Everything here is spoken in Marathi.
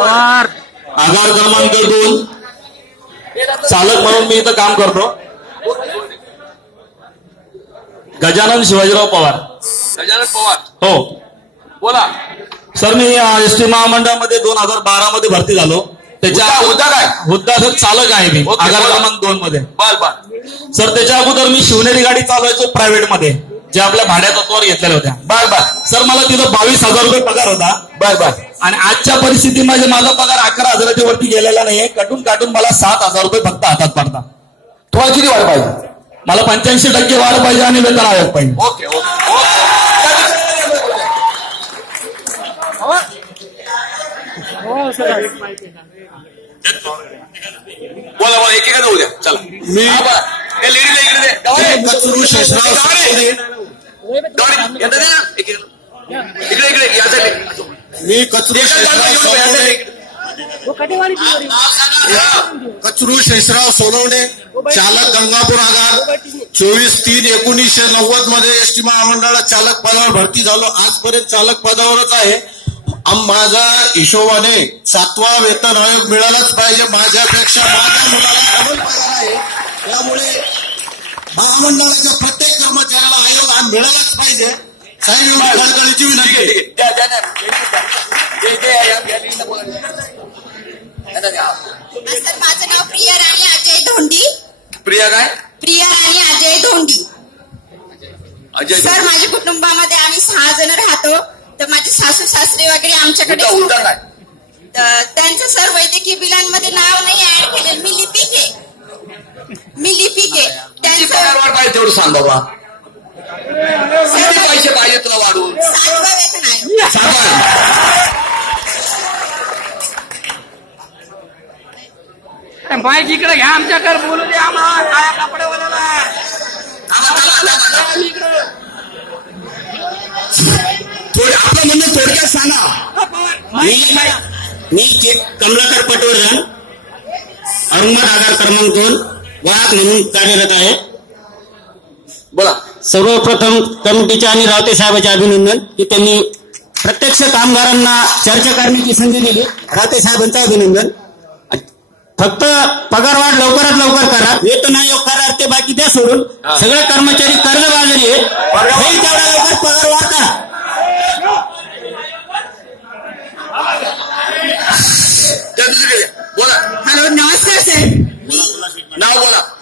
आगार क्रमांक दोन. चालक म्हणून मी इथं काम करतो. गजानन शिवाजीराव पवार. गजानन पवार. हो. बोला. सर मी एस टी महामंडळामध्ये दोन हजार बारा मध्ये भरती झालो. त्याच्या हुद्दा- काय? हुद्दा सर चालक आहे मी. बोला. क्रमांक दोन मध्ये बर बर. सर त्याच्या अगोदर मी शिवनेरी गाडी चालवायचो प्रायव्हेटमध्ये जे आपल्या भाड्या तत्वावर घेतलेल्या होत्या. बर बर. सर मला तिथं बावीस हजार रुपये पगार होता. बर बर. आणि आजच्या परिस्थितीमध्ये माझा पगार अकरा हजाराच्या वरती गेलेला नाहीये. कटून काटून मला सात हजार रुपये फक्त हातात पडतात. तुम्हाला किती वाढ पाहिजे? मला पंच्याऐंशी टक्के वाढ पाहिजे आणि वेतन आयोग पाहिजे. ओके बोला बोला एक जाऊ द्या. चला. मी- इकडे एक इकडे मी कचरू साईडला. कचरू शेषराव सोनवणे चालक गंगापूर आगार चोवीस तीन एकोणीसशे नव्वदमध्ये एस टी महामंडळात चालक पदावर भरती झालो. आजपर्यंत चालक पदावरच आहे. माझा हिशोबाने सातवा वेतन आयोग मिळालाच पाहिजे. माझ्यापेक्षा माझ्या मुलाला डबल पगार आहे. त्यामुळे महामंडळाच्या प्रत्येक कर्मचाऱ्याला आयोग हा मिळालाच पाहिजे. कळकळीची विनंती द्या द्या माझं नाव प्रिया राणी अजय धोंडी. प्रिया काय? प्रिया राणी अजय धोंडी. अजय सर माझ्या कुटुंबामध्ये आम्ही सहा जण राहतो. तर माझे सासू सासरे वगैरे आमच्याकडे त्यांचं सर वैद्यकीय बिलांमध्ये नाव नाही ऍड केलेलं मी लिपिक आहे. मी लिपिक आहे. त्यांचं सांग वेतन आहे सांगा माईक इकडे घ्या आमच्याकडे बोलू दे आम्हाला. काळ्या थांबा. थोडं आपलं म्हणणं थोडक्यात सांगा. मी मी कमलाकर पटवर्धन औरंगाबाद आधार क्रमांक दोन. वाहक म्हणून कार्यरत आहे. बोला. सर्वप्रथम कमिटीचे आणि रावते साहेबांचे अभिनंदन की त्यांनी प्रत्यक्ष कामगारांना चर्चा करण्याची संधी दिली. रावते साहेबांचं अभिनंदन. फक्त पगारवाढ लवकरात लवकर करा. वेतन आयोग करा ते बाकी द्या सोडून. सगळे कर्मचारी कर्जबाजारी आहेत हेही तेवढा लवकर पगारवाढ.